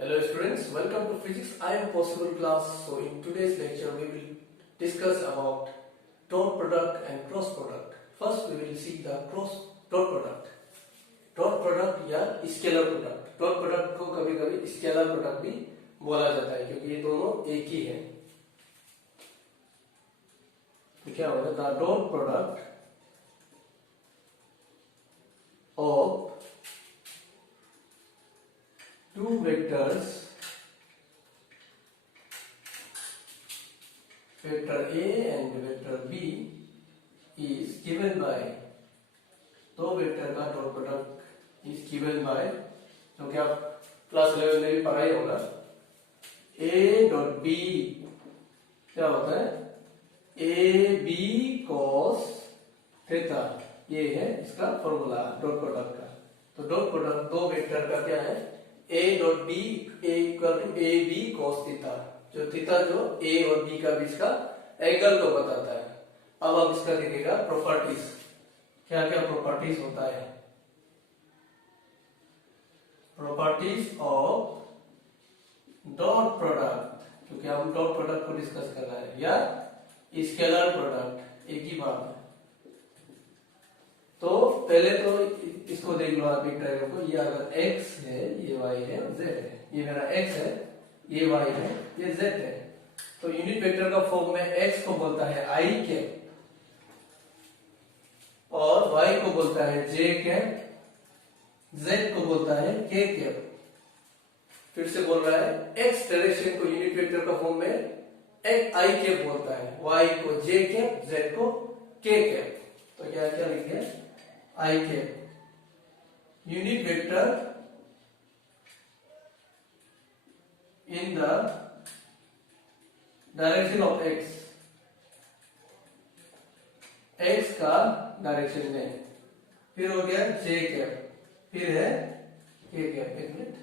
Hello students, welcome to Physics I Am Possible class. So in today's lecture we will discuss about dot product and cross product. First we will see the dot product. Dot product या scalar product. Dot product को कभी कभी scalar product भी बोला जाता है क्योंकि ये दोनों एक ही है. तो क्या होगा? The dot product of two vectors, vector A and vector B is given by, दो वेक्टर का dot product is given by, जो कि आप क्लास 11 में भी पढ़ा ही होगा, A डॉट B क्या होता है? AB cos theta. ये है इसका फॉर्मूला डॉट प्रोडक्ट का. तो डॉट प्रोडक्ट दो वेक्टर का क्या है? A dot B A B cos theta. जो थीटा जो A और B का बीच का एंगल को बताता है. अब हम इसका देखिएगा प्रॉपर्टीज. क्या क्या प्रॉपर्टीज होता है? प्रॉपर्टीज ऑफ डॉट प्रोडक्ट, क्योंकि हम डॉट प्रोडक्ट को डिस्कस कर रहे हैं, या स्केलर प्रोडक्ट, एक ही बात है. तो पहले तो इसको देख लो आप एक ट्रायंगल को. ये अगर x है, ये y है, z है. ये मेरा x है, ये y है, ये z है. तो यूनिट वेक्टर का फॉर्म में x को बोलता है i कैप और y को बोलता है j कैप, z को बोलता है k कैप. फिर से बोल रहा है, x डायरेक्शन को यूनिट वेक्टर का फॉर्म में i कैप बोलता है, y को j कैप, z को k कैप. तो क्या क्या लिखे? i cap unit vector in the direction of x, x का डायरेक्शन में. फिर हो गया j कैप, फिर है k कैप. एक मिनट.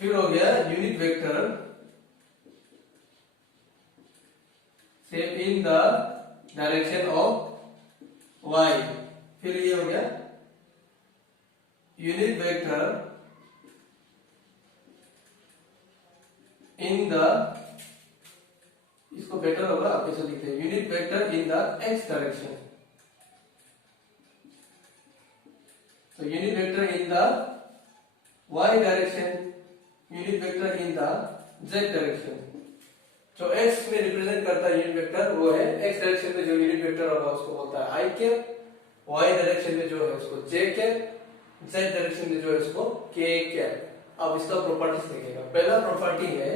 फिर हो गया unit vector shape in the direction of y. फिर ये हो गया यूनिट वेक्टर इन द, इसको बेटर होगा आप कैसे लिखते हैं, unit vector in the x direction. तो unit vector in the y direction, unit vector in the z direction. जो x में रिप्रेजेंट करता है यूनिट वेक्टर, वो है x डायरेक्शन में जो यूनिट वेक्टर होगा उसको बोलता है i कैप, y डायरेक्शन में जो है उसको j कैप, z डायरेक्शन में जो है उसको k कैप. अब इसका प्रॉपर्टीज देखेगा. पहला प्रॉपर्टी है,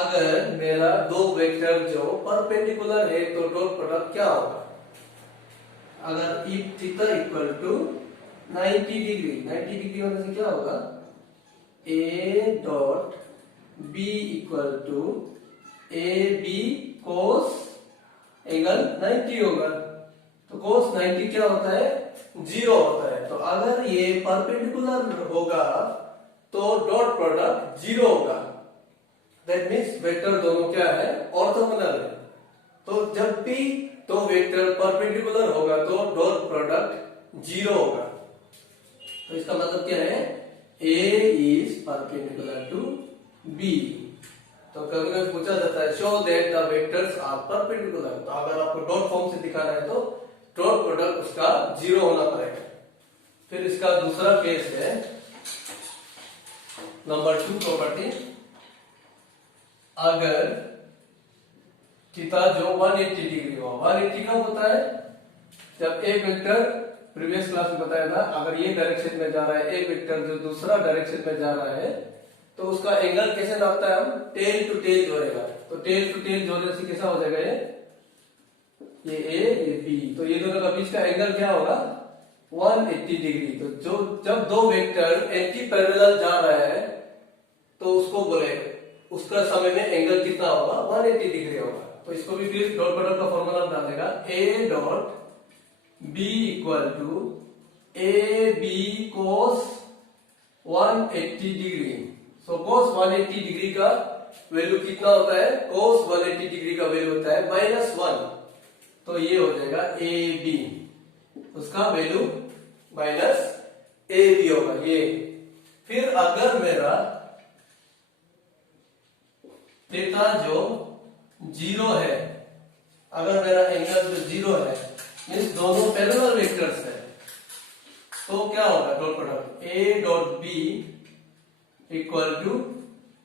अगर मेरा दो वेक्टर जो परपेंडिकुलर है तो डॉट प्रोडक्ट क्या होगा? अगर if theta equal to 90 degree, 90 degree होने से क्या होगा? a dot b equal to A B cos angle 90 होगा. तो कोस 90 क्या होता है? 0 होता है. तो अगर ये परपेंडिकुलर होगा तो डॉट प्रोडक्ट 0 होगा. दैट मीन्स वेक्टर दोनों क्या है? ऑर्थोगोनल है. तो जब भी दो वेक्टर परपेंडिकुलर होगा तो डॉट प्रोडक्ट 0 होगा. तो इसका मतलब क्या है? A is perpendicular to B. तो कभी कभी पूछा जाता है, show that the vectors are perpendicular. तो अगर आपको डॉट फॉर्म से दिखाना है तो डॉट प्रोडक्ट उसका 0 होना पड़ेगा. फिर इसका दूसरा केस है नंबर 2 प्रॉपर्टी. अगर थीटा जो 180 डिग्री हो, 180 कब होता है? जब एक वेक्टर, प्रीवियस क्लास में बताया था, अगर ये डायरेक्शन में जा रहा है, एक वेक्टर जो दूसरा डायरेक्शन में जा रहा है, तो उसका एंगल कैसे नापता है? हम टेल टू टेल जोड़ेगा. तो टेल टू टेल जोड़ने से कैसा हो जाएगा? ये A, ये B. तो ये दोनों का बीच का एंगल क्या होगा? 180 डिग्री. तो जो जब दो वेक्टर एंटी पैरेलल जा रहा है तो उसको बोलेगा, उसका समय में एंगल कितना होगा? 180 डिग्री होगा. तो इसको भी फिर डॉट प्रोडक्ट का फॉर्मूला डाल देगा, A dot B equal to A B cos 180 degree. So cos 180 degree का वैल्यू कितना होता है? cos 180 डिग्री का वैल्यू होता है -1. तो ये हो जाएगा ए बी. उसका वैल्यू माइनस ए बी होगा ये। फिर अगर मेरा थीटा जो 0 है, अगर मेरा एंगल जो 0 है मीन्स दोनों पैरेलल वेक्टर्स है, तो क्या होगा dot product A dot B equal to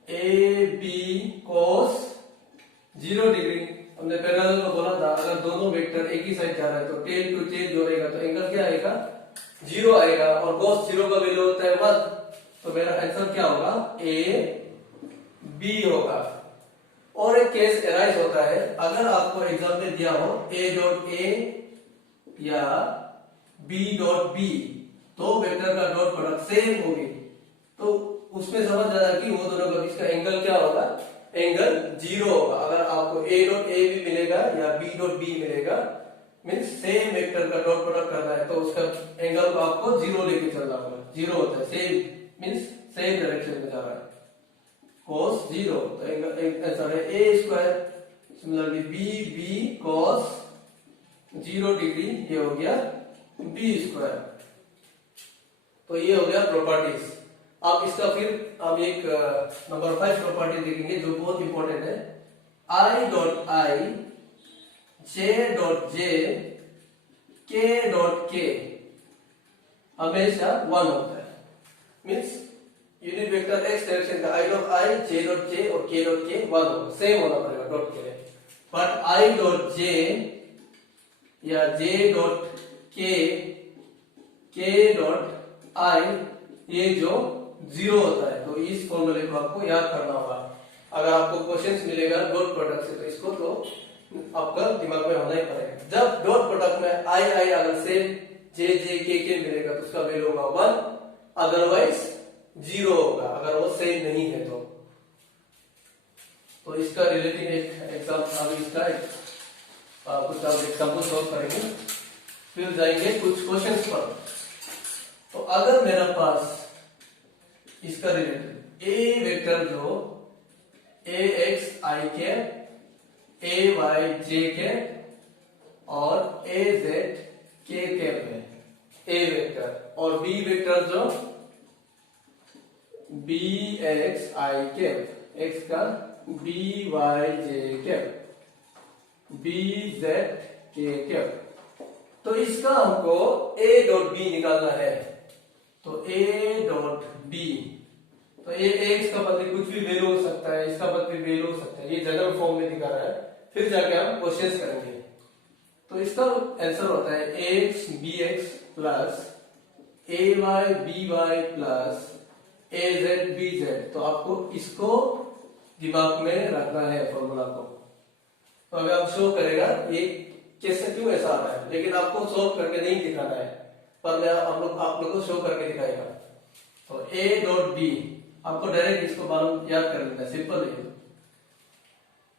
A B cos 0 degree. हमने पैरेलल में बोला था अगर दोनों वेक्टर एक ही साइड जा रहा है तो टेल टू टेल जोड़ेगा तो एंगल क्या आएगा 0 आएगा, और कोस 0 का वैल्यू होता है 1, तो मेरा आंसर क्या होगा ए बी होगा। और एक केस एराइज होता है, अगर आपको एग्जाम में दिया हो ए डॉट ए या बी डॉट बी, तो वेक्टर का डॉट प्रोडक्ट सेम होगी, तो उसमें समझ जाना कि वो दोनों का बीच का एंगल क्या होगा, एंगल 0 होगा। अगर आपको ए डॉट ए भी मिलेगा या बी डॉट बी मिलेगा मीन्स सेम वेक्टर का डॉट प्रोडक्ट करना है, तो उसका एंगल को आपको 0 लेके चलना होगा। 0 होता है सेम मीन्स सेम डायरेक्शन में जा रहा है, cos 0, तो एंगल आंसर है a square. Similarly b b cos 0 degree, ये हो गया बी स्क्वायर। तो ये हो गया प्रॉपर्टीज। अब इसका फिर हम एक नंबर 5 प्रॉपर्टी देखेंगे जो बहुत इंपॉर्टेंट है। आई डॉट आई जे डॉट जे के डॉट के हमेशा 1 होता है, means unit vector x direction का आई डॉट आई जे डॉट जे और के डॉट के 1 होगा, सेम होना पड़ेगा डॉट के लिए। बट आई डॉट जे या जे डॉट के डॉट आई ये जो 0 होता है, तो इस फॉर्मूले को आपको याद करना होगा। अगर आपको क्वेश्चंस मिलेगा डॉट प्रोडक्ट से, तो इसको तो आपका दिमाग में होना ही पड़ेगा। जब डॉट प्रोडक्ट में आई आई अगर सेम जे जे के मिलेगा तो उसका वैल्यू होगा 1, अदरवाइज 0 होगा अगर वो सेम नहीं है तो इसका रिलेटिव एक एग्जाम अभी इसका कुछ एग्जाम्पल सॉल्व करेंगे, फिर जाएंगे कुछ क्वेश्चंस पर। तो अगर मेरा पास इसका रिलेटिव ए वेक्टर जो ए एक्स आई के ए वाई जे के और ए जेड के कैप है ए वेक्टर, और बी वेक्टर जो B X i cap x का B Y j cap B Z k cap, तो इसका हमको ए डॉट बी निकालना है। तो ए डॉट बी, तो ए एक्स का बदले कुछ भी वैल्यू हो सकता है, इसका बदले वैल्यू हो सकता है, ये जनरल फॉर्म में दिखा रहा है, फिर जाके हम क्वेश्चंस करेंगे। तो इसका आंसर होता है x B x plus A Y B Y plus A Z B Z. तो आपको इसको दिमाग में रखना है फॉर्मूला को। तो अगर आप शो करेगा ये कैसे क्यों ऐसा आ रहा है, लेकिन आपको सॉल्व करके नहीं दिखाना है, पर मैं आप लोग को शो करके दिखाएगा। तो ए डॉट बी आपको डायरेक्ट इसको मालूम याद कर लेना है, सिंपल है।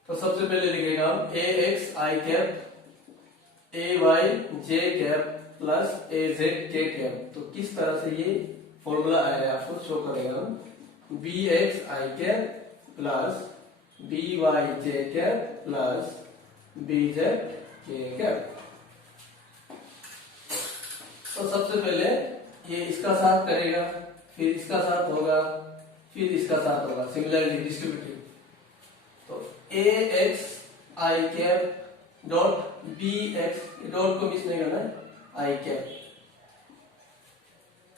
तो सबसे पहले लिखेगा हम a x i cap a y j cap plus A z k cap. तो किस तरह से ये फॉर्मूला आया है आपको शो करेगा हम B X i cap plus B Y j cap plus B Z k cap. तो सबसे पहले ये इसका साथ करेगा, फिर इसका साथ होगा, फिर इसका साथ होगा, सिमिलरली डिस्ट्रीब्यूटिव। तो a x i cap dot b x, dot को मिस नहीं करना है, i cap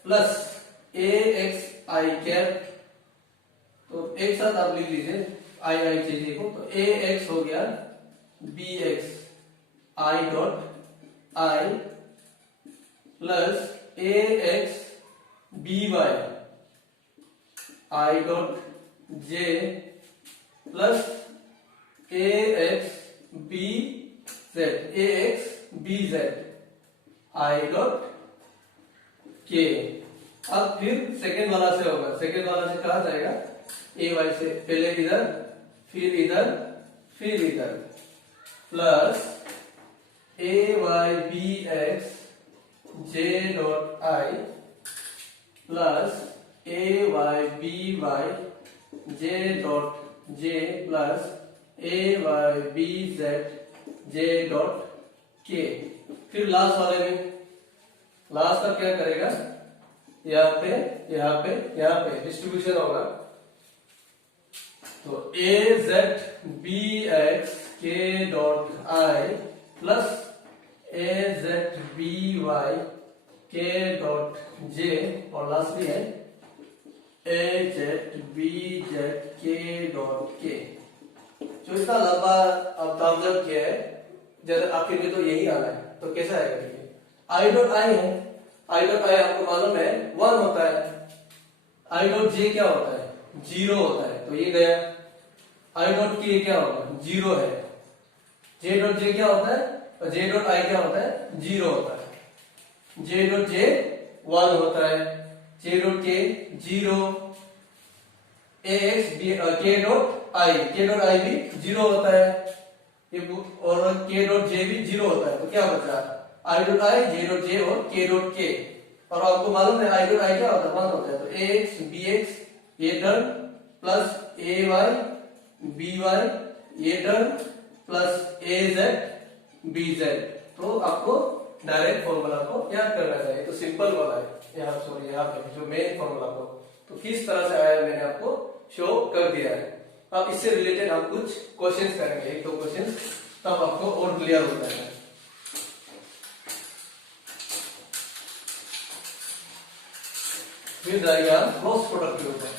plus A x i cap, तो एक साथ आप लिख लीजिए आई आई जे जे को। तो ए एक्स हो गया B X I dot I plus A X B Y I dot J plus A X B Z A X B Z I dot K. अब फिर सेकेंड वाला से होगा, सेकेंड वाला से कहा जाएगा ए वाई से, पहले इधर फिर इधर फिर इधर plus A Y B X J dot I plus A Y B Y J dot J plus A Y B Z J dot K. फिर लास्ट वाले में लास्ट का क्या करेगा, यहाँ पे यहाँ पे यहाँ पे डिस्ट्रीब्यूशन होगा। तो A Z B X K dot I plus A Z B Y K dot J, और लास्टली है A Z B Z K dot K. जो इतना लंबा अब तामझाम किया है, जब आखिर में तो यही आना है, तो कैसा आएगा देखिए। आई डॉट आई है, आई डॉट आई आपको मालूम है 1 होता है, आई डॉट जे क्या होता है 0 होता है, तो ये गया। आई डॉट के क्या होगा 0 है, जे डॉट जे क्या होता है, और जे डॉट आई क्या होता है 0 होता है, जे डॉट जे 1 होता है, जे डॉट के 0, ए एक्स बी के डॉट आई भी 0 होता है, और के डॉट जे भी 0 होता है, तो क्या बचा आई डॉट आई, जे डॉट जे और के डॉट के। और आपको मालूम है आई डॉट आई क्या होता है 1 होता है, तो ए एक्स बी एक्स ये term plus A Y B Y ये टर्म प्लस ए जेड बी जेड। तो आपको डायरेक्ट फॉर्मूला को याद करना चाहिए, तो सिंपल वाला है यहाँ, सॉरी यहाँ पे जो मेन फॉर्मूला को तो किस तरह से आया मैंने आपको शो कर दिया है। अब इससे रिलेटेड हम कुछ क्वेश्चंस करेंगे, एक दो क्वेश्चंस, तब आपको और क्लियर हो जाएगा। फिर जाएगा क्रॉस प्रोडक्ट के ऊपर।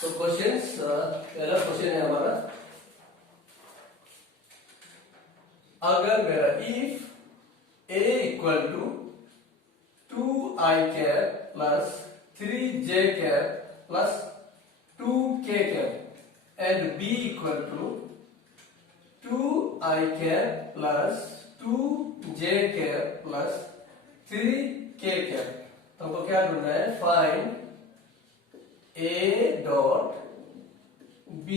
तो क्वेश्चंस, पहला क्वेश्चन है हमारा, अगर मेरा if A equal to 2i cap plus 3j cap plus 2k cap and b equal to 2i cap plus 2j cap plus 3k cap, तो हमको क्या ढूंढना है, फाइंड a डॉट b।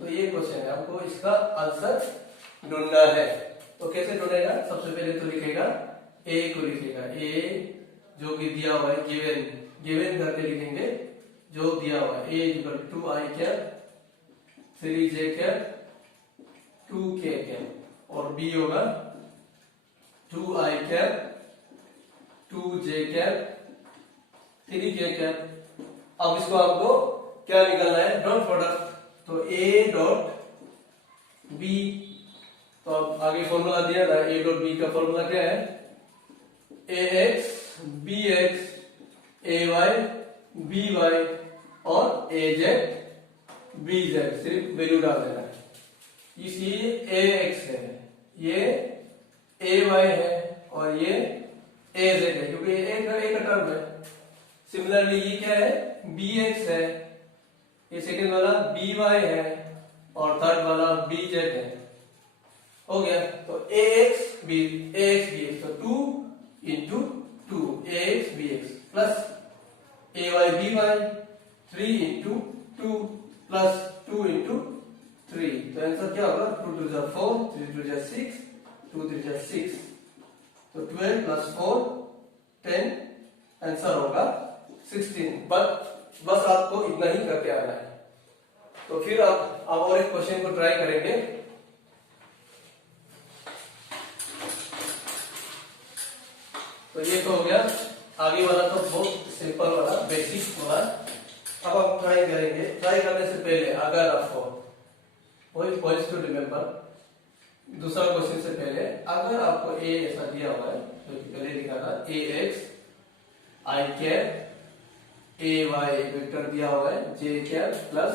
तो ये क्वेश्चन है, हमको इसका आंसर ढूंढना है। तो कैसे ढूंढेगा, सबसे पहले तो लिखेगा a को, लिखेगा a जो कि दिया हुआ है, गिवन गिवन करके लिखेंगे जो दिया हुआ है, a equal 2i cap 3j cap 2k cap, और b होगा 2i cap 2j cap 3k cap. अब इसको आपको क्या निकालना है, डॉट प्रोडक्ट, तो a डॉट b। तो अब आगे फॉर्मूला दिया था, a डॉट b का फॉर्मूला क्या है, ax bx ay by और az bz, सिर्फ वैल्यू डाल देना है। ये ax है, ये ay है, और ये az है, क्योंकि एक का टर्म है। सिमिलरली ये क्या है, bx है, ये सेकंड वाला by है, और थर्ड वाला bz है। हो गया, तो ax bx, तो 2 into 2 ax bx plus ay by 3 into 2 plus 2 into 3, तो आंसर क्या होगा, 2 2 जा 4, 3 2 जा 6, 2 3 जा 6, तो 12 प्लस 4 10, आंसर होगा 16। बस आपको इतना ही करके आना है। तो फिर आप और एक क्वेश्चन को ट्राई करेंगे। तो ये तो हो गया, आगे वाला तो बहुत सिंपल वाला बेसिक वाला। अब आप ट्राई करेंगे। ट्राई करने से पहले अगर आपको वही पॉइंट्स टू रिमेंबर, दूसरा क्वेश्चन से पहले अगर आपको ए ऐसा दिया हुआ है, तो पहले लिखा था a x i cap a y vector दिया हुआ है जे कैप प्लस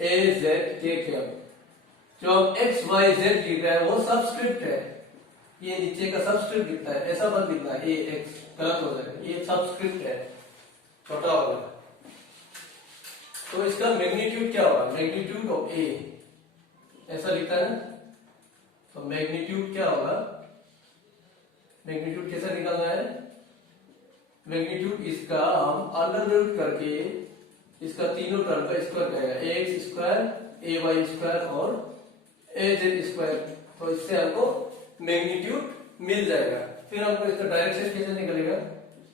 ए जेड के कैप। जो एक्स वाई जेड लिख रहा है वो सबस्क्रिप्ट है, ये नीचे का सबस्क्रिप्ट लिखता है, ऐसा मत लिखना ए एक्स, गलत हो जाएगा, ये सबस्क्रिप्ट है छोटा होगा। तो इसका मैग्नीट्यूड क्या होगा, मैग्नीट्यूड ऑफ ए ऐसा लिखता है ना, तो मैग्नीट्यूड क्या होगा, मैग्नीट्यूड कैसा निकालना है, मैग्नीट्यूड इसका हम अंडर रूट करके इसका तीनों टर्म का स्क्वायर करेगा, ए एक्स स्क्वायर ए वाई स्क्वायर और ए जेड स्क्वायर, तो इससे हमको मैग्नीट्यूड मिल जाएगा। फिर हमको इसका डायरेक्शन कैसे निकलेगा,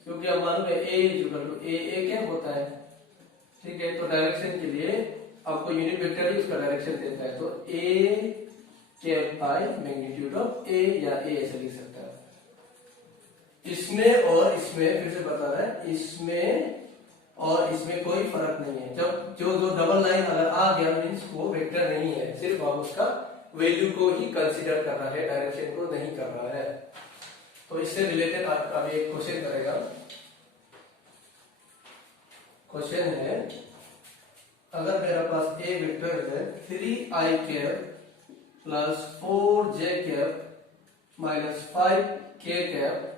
क्योंकि हम मालूम है ए इक्वल टू ए क्या होता है, ठीक है। तो डायरेक्शन के लिए आपको यूनिट वेक्टर ही उसका डायरेक्शन देता है, तो A cap by magnitude of ए, या ए ऐसे लिख सकता है। इसमें और इसमें, फिर से बता रहा है, इसमें और इसमें कोई फर्क नहीं है। जब जो डबल लाइन अगर आ गया मीन्स वो वेक्टर नहीं है, सिर्फ हम उसका वैल्यू को ही कंसीडर कर रहा है, डायरेक्शन को नहीं कर रहा है। तो इससे रिलेटेड अब एक क्वेश्चन करेगा। क्वेश्चन है, अगर मेरा पास ए वेक्टर है 3i cap plus 4j cap minus 5k cap,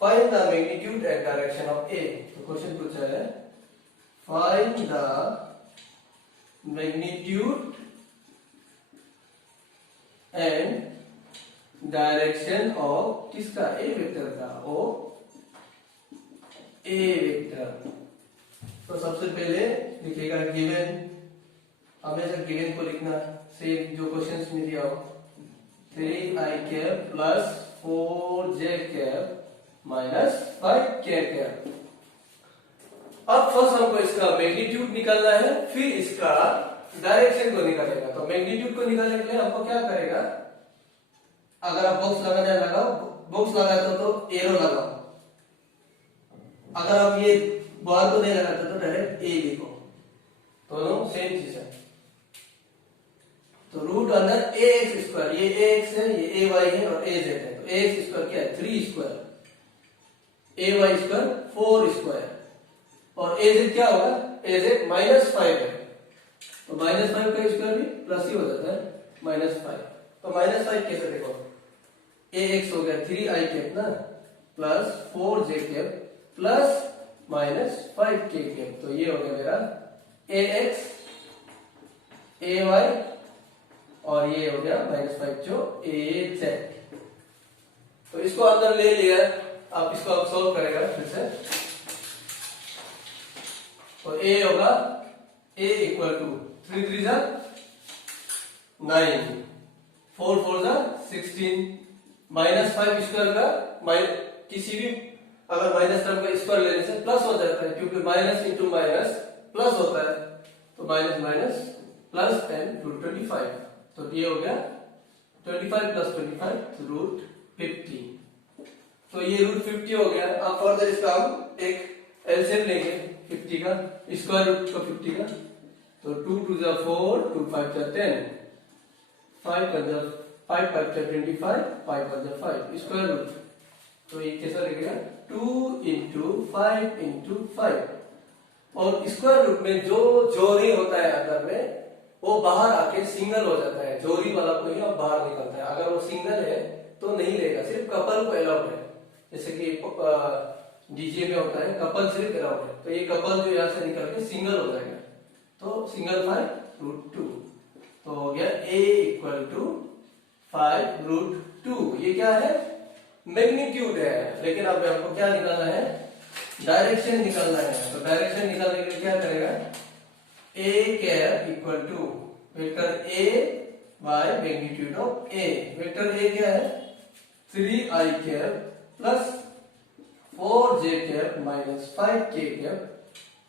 find the magnitude and direction of a. तो क्वेश्चन पूछा है, find the magnitude and direction of किसका, ए वेक्टर का, ओ ए वेक्टर। तो सबसे पहले लिखिएगा गिवन, हमेशा गिवन को लिखना, सेम जो क्वेश्चंस में दिया हो, 3i cap plus 4j cap minus 5k cap. अब फर्स्ट हमको इसका मैग्नीट्यूड निकालना है, फिर इसका डायरेक्शन को निकालेगा। तो मैग्नीट्यूड को निकालने के लिए हमको क्या करेगा, अगर आप बॉक्स लगाना लगाओ, बॉक्स लगाते हो तो एरो लगाओ, अगर आप ये बार को नहीं लगाते तो डायरेक्ट ए लिखो, दोनों सेम चीज है। तो रूट अंदर ए एक्स स्क्वायर, ये ए एक्स है, ये ए वाई है और ए जेड है। तो ए एक्स स्क्वायर क्या है, 3 स्क्वायर, ए वाई स्क्वायर 4 स्क्वायर, और ए जेड क्या होगा, ए जेड -5 है। तो -5 का स्क्वायर भी प्लस ही हो जाता है, -5। तो -5 कैसे देखो, ए एक्स हो गया 3i कैप ना plus 4j cap plus -5k cap. तो ये हो गया मेरा ए एक्स ए वाई और ये हो गया -5 जो ए जेड। तो इसको अंदर ले लिया, आप इसको अब सॉल्व करेगा फिर से। तो ए होगा a इक्वल टू 3 3 जा 9, 4 4 जा 16, -5 स्क्वायर का किसी भी अगर माइनस टर्म का स्क्वायर लेने से प्लस हो जाता है, क्योंकि माइनस इंटू माइनस प्लस होता है। तो माइनस माइनस प्लस 10 रूट 25। तो ये हो गया 25 प्लस 25 रूट 50। तो ये रूट 50 हो गया। अब फर्दर इसका हम एक एलसीएम लेंगे 50 का, स्क्वायर रूट का 50 का। तो 2 2 जा 4, 2 5 जा 10, 5 5 जा 5 5 जा 25, 5 5 जा 5 स्क्वायर रूट। तो ये कैसा लगेगा, 2 इंटू 5 इंटू 5। और स्क्वायर रूट में जो जोड़ी होता है अंदर में वो बाहर आके सिंगल हो जाता है, जोड़ी वाला को ही अब बाहर निकलता है। अगर वो सिंगल है तो नहीं लेगा, सिर्फ कपल को अलाउड है। जैसे कि डीजे में होता है कपल सिर्फ अलाउड है, तो ये कपल जो यहाँ से निकल के सिंगल हो जाएगा। तो सिंगल 5 रूट 2। तो हो गया a इक्वल टू 5 रूट 2। ये क्या है, मैग्नीट्यूड है। लेकिन अब हमको क्या निकालना है, डायरेक्शन निकालना है। तो डायरेक्शन निकालने के लिए क्या करेगा, a cap equal to vector a by magnitude of a। Vector a क्या है, 3i cap plus 4j cap minus 5k cap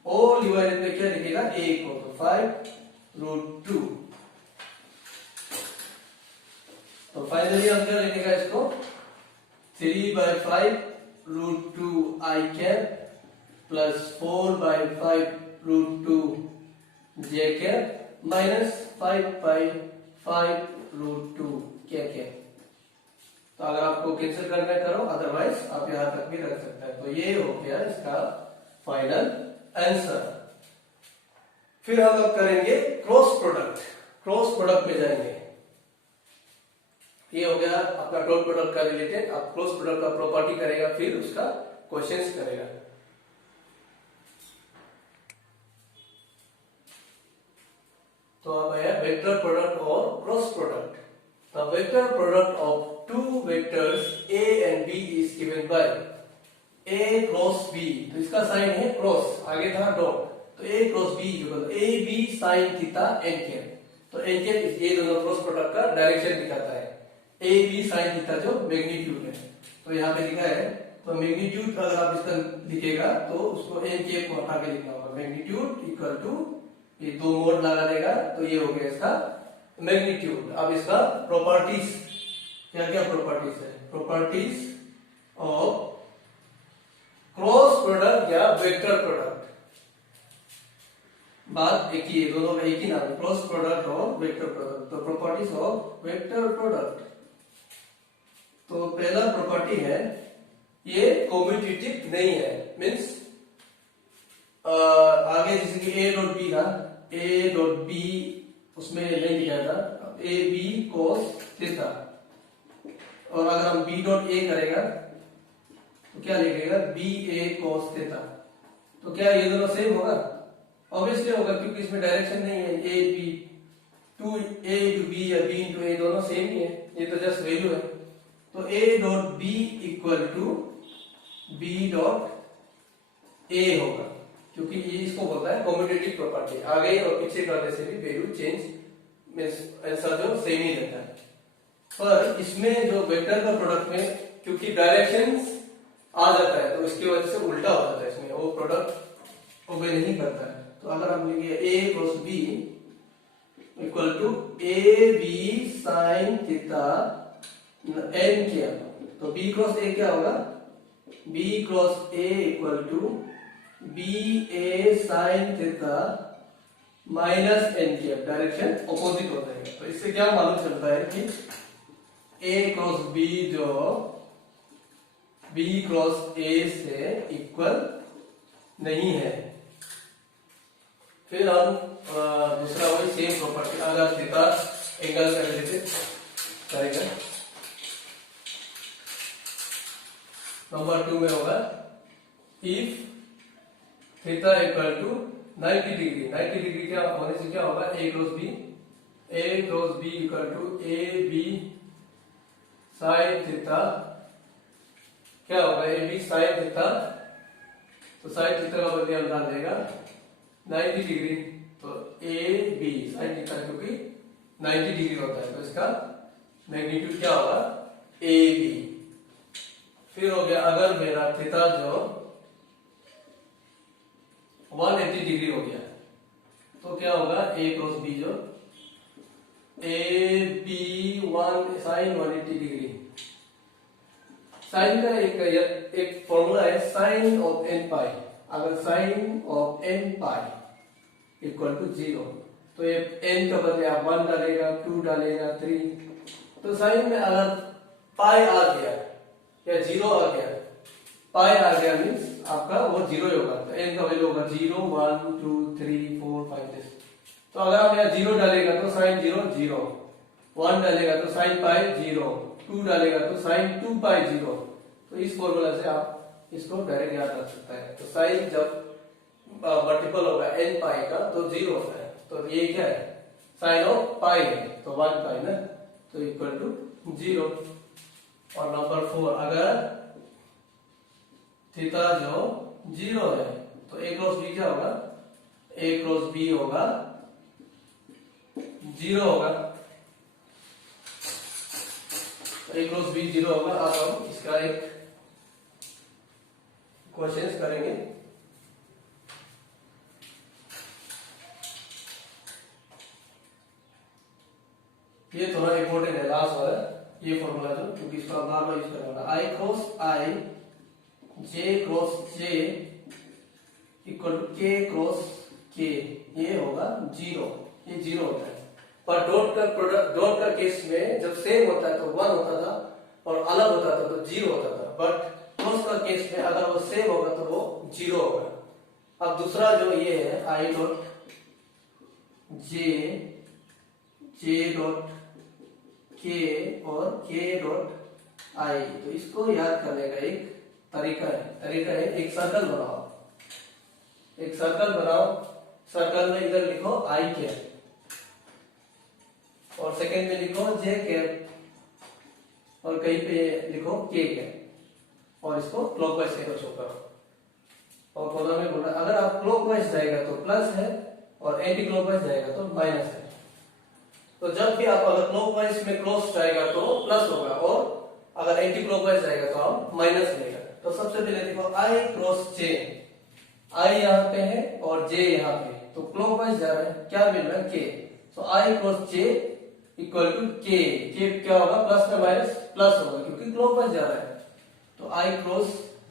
और डिवाइडेड में क्या लिखेगा, a इक्वल टू 5 रूट 2। तो फाइनली हम क्या लिखेगा इसको, 3/5 root 2 i cap plus 4/5 root 2 j cap minus 5/5 root 2 k cap. तो अगर आपको कैंसिल करना है करो, अदरवाइज आप यहां तक भी रख सकते हैं। तो ये हो गया इसका फाइनल आंसर। फिर हम अब करेंगे क्रॉस प्रोडक्ट। क्रॉस प्रोडक्ट में जाएंगे। ये हो गया अपना डॉट प्रोडक्ट का रिलेटेड। आप क्रॉस प्रोडक्ट का प्रॉपर्टी करेगा, फिर उसका क्वेश्चंस करेगा। तो अब है वेक्टर प्रोडक्ट और cross product. The vector product of two vectors a and b is given by a cross b। तो इसका साइन है क्रॉस, आगे था डॉट, तो a cross b a b sin theta n cap. तो n cap ये दोनों cross product का डायरेक्शन दिखाता है। a b sin थीटा जो मैग्नीट्यूड है, तो यहाँ पे लिखा है। तो मैग्नीट्यूड अगर आप इसका लिखेगा तो उसको n कैप को हटा के लिखना होगा। मैग्नीट्यूड इक्वल टू ये दो मोड लगा देगा, तो ये हो गया इसका मैग्नीट्यूड। अब इसका प्रॉपर्टीज, क्या क्या प्रॉपर्टीज है, प्रॉपर्टीज ऑफ क्रॉस प्रोडक्ट या वेक्टर प्रोडक्ट। बात एक ही है, दोनों का एक ही नाम है, क्रॉस प्रोडक्ट और वेक्टर प्रोडक्ट। तो प्रॉपर्टीज ऑफ वेक्टर प्रोडक्ट, तो पहला प्रॉपर्टी है ये कम्यूटेटिव नहीं है, मीन्स आगे जैसे कि ए डॉट बी था, ए डॉट बी उसमें नहीं लिखा था, ए बी कोस थीटा, और अगर हम बी डॉट ए करेगा तो क्या लिखेगा, बी ए कोस थीटा। तो क्या ये दोनों सेम होगा? ऑब्वियसली होगा, क्योंकि इसमें डायरेक्शन नहीं है, A B to A into B या बी इंटू ए दोनों सेम ही है, ये तो जस्ट वैल्यू है। तो A dot B equal to B dot A होगा, क्योंकि ये इसको बोलता है कम्यूटेटिव प्रॉपर्टी। आगे और पीछे करने से भी वैल्यू चेंज आंसर जो सेम ही रहता है। पर इसमें जो वेक्टर का प्रोडक्ट में क्योंकि डायरेक्शंस आ जाता है, तो इसकी वजह से उल्टा हो जाता है, इसमें वो प्रोडक्ट ओबे नहीं करता है। तो अगर हम लिखेंगे a cross b equal to A b sine theta n किया, तो बी क्रॉस ए क्या होगा, b cross a equal to b a sine theta minus n किया, डायरेक्शन अपोजिट हो जाएगा। तो इससे क्या मालूम चलता है कि ए क्रॉस बी जो बी क्रॉस ए से इक्वल नहीं है। फिर हम दूसरा वही सेम प्रॉपर्टी, अगर थीटा एंगल का रिलेटेड करेंगे, नंबर 2 में होगा if theta equal to 90 degree, 90 degree क्या होने से क्या होगा, a cross b, a cross b equal to A b sine theta, क्या होगा, ए बी साइन थीटा, तो साइन थीटा का बदले हम डाल देगा 90 डिग्री, तो ए बी साइन थीटा क्योंकि 90 डिग्री होता है, तो इसका मैग्नीट्यूड क्या होगा, ए बी। फिर हो गया अगर मेरा थीटा जो 180 डिग्री हो गया, तो क्या होगा, ए क्रॉस बी जो A B one sine 180 degree, sine का एक फॉर्मूला है साइन ऑफ एन पाई, अगर sine of n pi equal to 0, तो ये एन का बदले आप 1 डालेगा, 2 डालेगा, 3, तो साइन में अगर पाई आ गया या 0 आ गया, पाई आ गया मीन्स आपका वो 0 ही होगा, तो एन का वैल्यू होगा 0, 1, 2, 3, 4, 5, 6। तो अगर आप यहाँ 0 डालेगा तो साइन 0 0, 1 डालेगा तो साइन पाई 0, 2 डालेगा तो साइन 2 पाई 0। तो इस फॉर्मूला से आप इसको डायरेक्ट याद रख सकता है। तो साइन जब मल्टीपल होगा एन पाई का तो 0 होता है, तो ये क्या है, साइन ऑफ पाई है, तो 1 पाई ना, तो इक्वल टू 0। और नंबर 4, अगर थीटा जो 0 है, तो ए क्रॉस बी क्या होगा, ए क्रॉस बी होगा 0 होगा, ए क्रॉस बी 0 होगा। अब हम इसका एक क्वेश्चन करेंगे। ये थोड़ा इंपॉर्टेंट है, लास्ट वाला ये फॉर्मूला जो, क्योंकि इसका बार बार यूज करना है। I cross i j cross j equal to k cross k, ये होगा 0, ये 0 होता है। पर डॉट का प्रोडक्ट, डॉट का केस में जब सेम होता है तो 1 होता था और अलग होता था तो 0 होता था, बट क्रॉस का केस में अगर वो सेम होगा तो वो 0 होगा। अब दूसरा जो ये है आई डॉट जे, जे डॉट के और के डॉट आई, तो इसको याद करने का एक तरीका है एक सर्कल बनाओ, एक सर्कल बनाओ, सर्कल में इधर लिखो आई कैप और सेकंड में लिखो जे कैप और कहीं पे लिखो के कैप और इसको क्लॉकवाइज से शो करो। और कॉलम में बोला अगर आप क्लॉकवाइज जाएगा तो प्लस है और एंटी क्लॉकवाइज जाएगा तो माइनस है। तो जब भी आप अगर क्लॉकवाइज में क्रॉस जाएगा तो प्लस होगा और अगर एंटी क्लॉकवाइज जाएगा तो आप माइनस लेगा। तो सबसे पहले देखो आई क्रॉस जे, आई यहाँ पे है और जे यहाँ पे, तो क्लॉकवाइज जा रहा है, क्या मिल रहा है के, तो आई क्रॉस जे इक्वल टू के, क्या होगा प्लस में माइनस प्लस होगा क्योंकि क्लॉकवाइज जा रहा है। तो I cross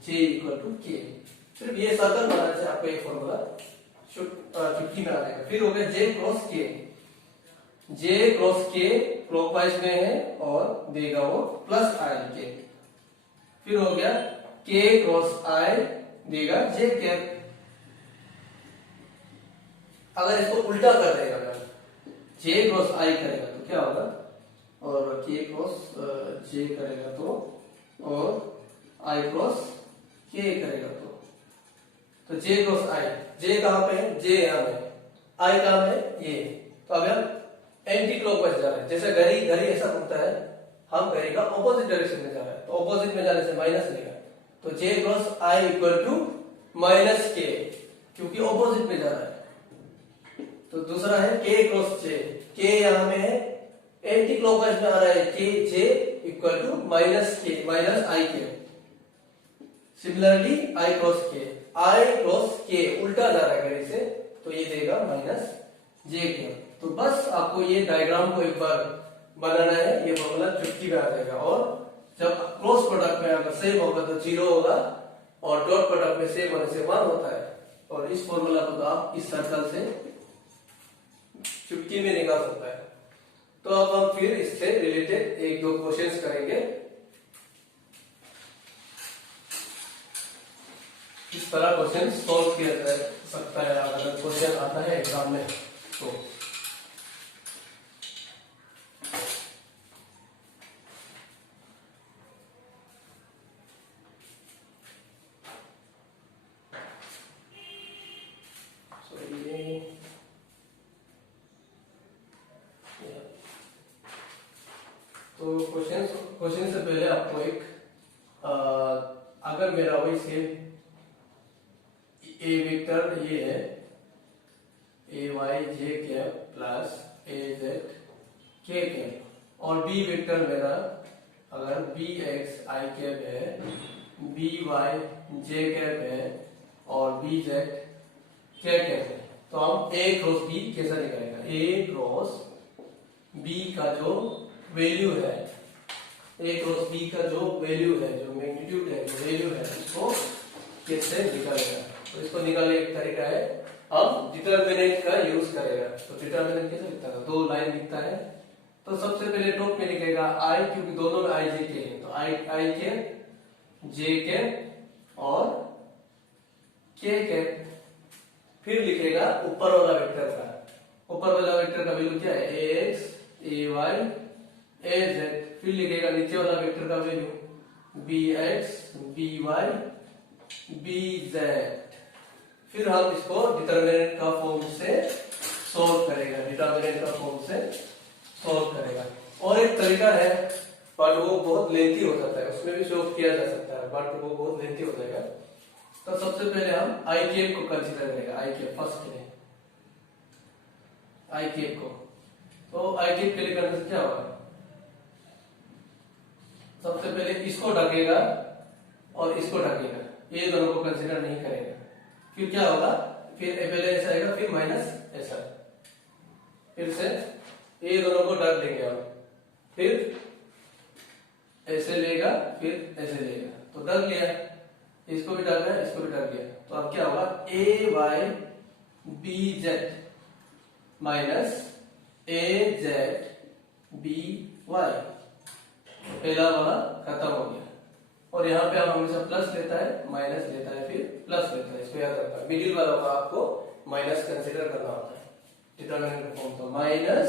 J equal to K। सिर्फ ये सर्कल बनाने से आपको एक फॉर्मूला चुटकी में आ जाएगा। फिर हो गया J cross K। J cross K clockwise में है और देगा वो प्लस I K। फिर हो गया K क्रॉस I देगा J कैप। अगर इसको उल्टा कर देगा, अगर J क्रॉस I करेगा तो क्या होगा, और K क्रॉस J करेगा तो, और I क्रॉस K करेगा तो J क्रॉस I, J कहां पे है, J यहां पे, I कहां है, ये। तो अगर एंटी क्लॉकवाइज जा रहा है, जैसे घड़ी ऐसा घूमता है, हम घड़ी का ऑपोजिट डायरेक्शन में जा रहा है, तो ऑपोजिट में जाने से माइनस लेगा, तो J cross I equal to minus K, क्योंकि ऑपोजिट में जा रहा है। तो दूसरा है K क्रॉस J, K यहां में है, एंटी क्लॉकवाइज में आ रहा है, K J equal to minus K minus I K। Similarly I cross K, I cross K उल्टा जा रहा है घड़ी से, तो ये देगा माइनस J K। तो बस आपको ये डायग्राम को एक बार बनाना है, ये फॉर्मूला चुटकी में आ जाएगा। और जब क्रॉस प्रोडक्ट में अगर सेम होगा तो 0 होगा, और डॉट प्रोडक्ट में सेम होने से 1 होता है। और इस फॉर्मूला को तो आप इस सर्कल से चुटकी में निकाल सकता है। तो अब हम फिर इससे रिलेटेड एक दो क्वेश्चंस करेंगे। इस तरह क्वेश्चन सॉल्व किया जा सकता है अगर क्वेश्चन आता है एग्जाम में तो। तो क्वेश्चन से पहले आपको एक अगर मेरा वही सेम ए वेक्टर ये है ए वाई जे कैप प्लस ए जेड के कैप, और बी वेक्टर मेरा अगर बी एक्स आई कैप है, बी वाई जे कैप है, और बी जेड के कैप है, तो हम ए क्रॉस बी कैसा निकलेगा। ए क्रॉस बी का जो वैल्यू है, ए क्रॉस बी का जो वैल्यू है, जो मैग्नीट्यूड है, जो वैल्यू है, उसको कैसे निकालेगा। तो इसको निकालने का तरीका है, हम डिटरमिनेंट का यूज करेगा। तो डिटरमिनेंट कैसे लिखता है, दो लाइन लिखता है। तो सबसे पहले टॉप में लिखेगा आई, क्योंकि दोनों में आई जे के है, तो आई के जे के और के के। फिर लिखेगा ऊपर वाला वेक्टर का, ऊपर वाला वेक्टर का वैल्यू क्या है, A X A Y A Z. फिर लिखेगा नीचे वाला वेक्टर का value B X B Y B Z. फिर हम इसको डिटरमिनेंट का फॉर्म से सॉल्व करेगा, डिटरमिनेंट का फॉर्म से सॉल्व करेगा। और एक तरीका है, बट वो बहुत लेंथी हो जाता है, उसमें भी सॉल्व किया जा सकता है, बट वो बहुत लेंथी हो जाएगा। तो सबसे पहले हम आई कैप को कंसीडर करेगा, आई कैप फर्स्ट के लिए, आई कैप को। तो आई कैप के लिए करने से क्या होगा, सबसे पहले इसको ढकेगा और इसको ढकेगा, ये दोनों को कंसीडर नहीं करेगा। फिर क्या होगा, फिर पहले ऐसा आएगा, फिर माइनस ऐसा, फिर से ये दोनों को ढक देंगे हम, फिर ऐसे लेगा, फिर ऐसे लेगा, तो ढक लिया, इसको भी ढक लिया, इसको भी ढक लिया। तो अब क्या होगा, ए वाई बी जेड माइनस ए जेड बी वाई, पहला वाला खत्म हो गया। और यहाँ पे हम हमेशा प्लस लेता है, माइनस लेता है, फिर प्लस लेता है, इसको याद रखना। मिडिल वाला को आपको माइनस कंसीडर करना होता है डिटरमिनेंट फॉर्म। तो माइनस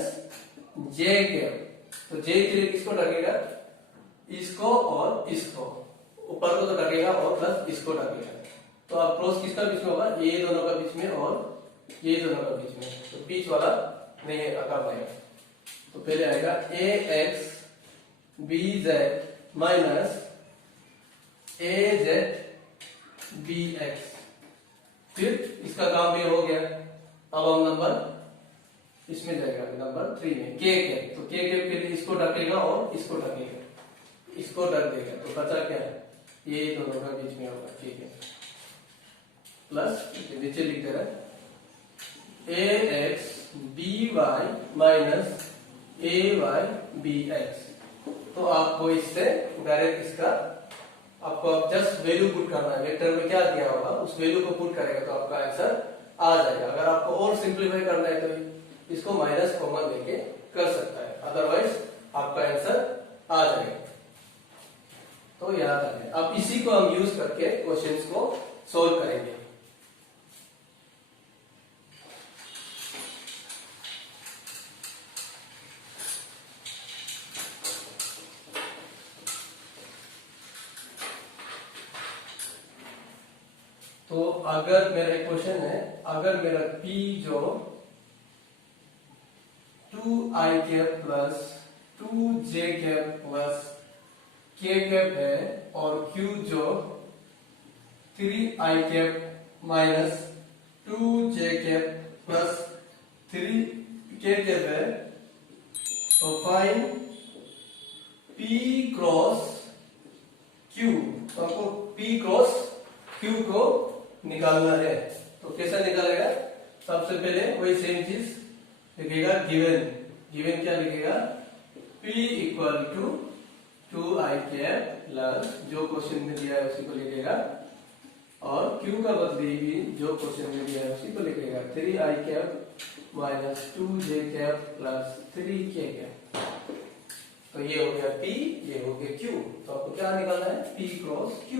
जे कैप, तो जे के लिए किसको ढकेगा, इसको और इसको, ऊपर को तो ढकेगा और प्लस इसको ढकेगा। तो अब क्रॉस किसका बीच में होगा, ये दोनों का बीच में और ये दोनों का बीच में, तो बीच वाला नहीं है, आकार पाएगा। तो पहले आएगा ए एक्स बी जेड माइनस ए जेड बी एक्स। फिर इसका काम ये हो गया। अब हम नंबर इसमें जाएगा, नंबर 3 में के कैप। तो के कैप के लिए इसको ढकेगा और इसको ढकेगा, इसको ढक देगा, तो बचा क्या है, ये दोनों का बीच में होगा के कैप प्लस नीचे लिख दे रहा है A X B Y minus A Y B x. तो आपको इससे डायरेक्ट इसका आपको अब जस्ट वैल्यू पुट करना है, वेक्टर में क्या दिया होगा उस वैल्यू को पुट करेगा तो आपका आंसर आ जाएगा। अगर आपको और सिंप्लीफाई करना है तो इसको माइनस कॉमन लेके कर सकता है, अदरवाइज आपका आंसर आ जाएगा। तो याद रखें, अब इसी को हम यूज करके क्वेश्चंस को सोल्व करेंगे। तो अगर मेरा एक क्वेश्चन है, अगर मेरा P जो 2i cap plus 2j cap plus k cap है और Q जो 3i cap minus 2j cap plus 3k cap है, तो फाइंड P क्रॉस Q। तो आपको P क्रॉस Q को निकालना है। तो कैसा निकालेगा, सबसे पहले वही सेम चीज लिखेगा, गिवन। गिवन क्या लिखेगा, P equal to 2i cap plus जो क्वेश्चन में दिया है उसी को लिखेगा, और Q का बदले भी जो क्वेश्चन में दिया है उसी को लिखेगा, 3i cap minus 2j cap plus 3k cap. तो ये हो गया P, ये हो गया Q। तो आपको क्या निकालना है, P cross Q।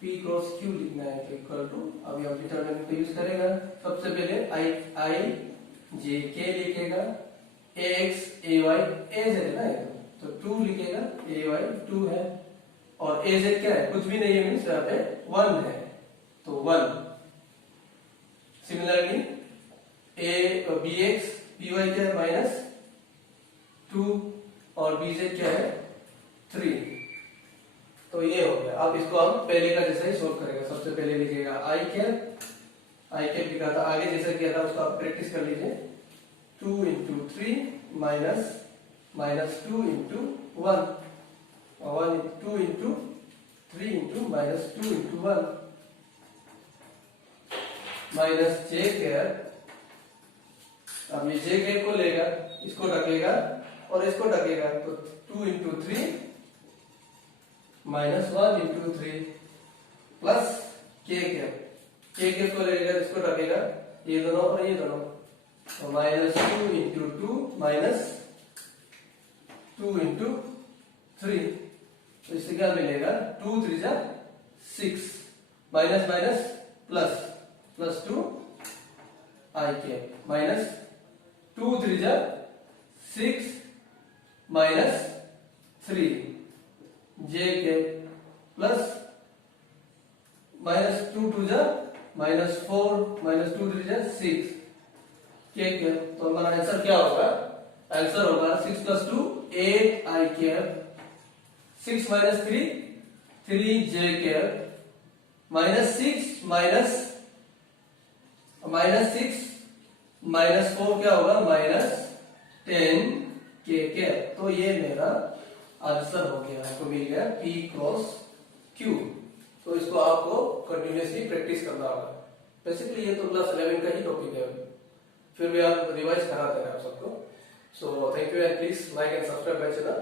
P cross Q लिखना है तो इक्वल टू, अभी हम डिटरमिनेंट को यूज करेगा। सबसे पहले I j k लिखेगा, ax ay az है ना, तो 2 लिखेगा, ay 2 है, और az क्या है, कुछ भी नहीं है, मीन्स यहाँ पे 1 है, तो 1। सिमिलरली bx by क्या है, माइनस 2, और bz क्या है, 3। तो ये हो गया। अब इसको हम पहले का जैसा ही सोल्व करेगा। सबसे पहले लिखेगा आई कैप लिखा था, आगे जैसा किया था उसको आप प्रैक्टिस कर लीजिए। 2 into 3 minus 2 into 1, 2 into 3 into minus 2 into 1 minus j cap. अब ये जे कैप को लेगा, इसको ढकेगा और इसको ढकेगा, तो 2 इंटू 3 माइनस 1 इंटू 3 प्लस के कैप को लेगा, इसको रखेगा, ये दोनों और ये दोनों, तो माइनस 2 इंटू 2 माइनस 2 इंटू 3। तो इससे क्या मिलेगा, 2 3 जा 6, माइनस माइनस प्लस, प्लस 2 आई कैप माइनस 2 3 जा 6 माइनस 3 जे कैप प्लस माइनस 2 2 जा माइनस 4 माइनस 2 3 जा 6 के कैप। तो हमारा आंसर क्या होगा, आंसर होगा 6 प्लस 2 8 आई कैप, 6 माइनस 3 3 जे कैप, माइनस 6 माइनस 6 माइनस 4 क्या होगा, माइनस 10 के कैप। तो ये मेरा आंसर हो गया, आपको मिल गया P क्रॉस Q। तो इसको आपको कंटिन्यूअसली प्रैक्टिस करना होगा। बेसिकली ये तो क्लास 11 का ही टॉपिक है, फिर भी आप रिवाइज कराते हैं आप सबको। So thank you and please like and subscribe my channel.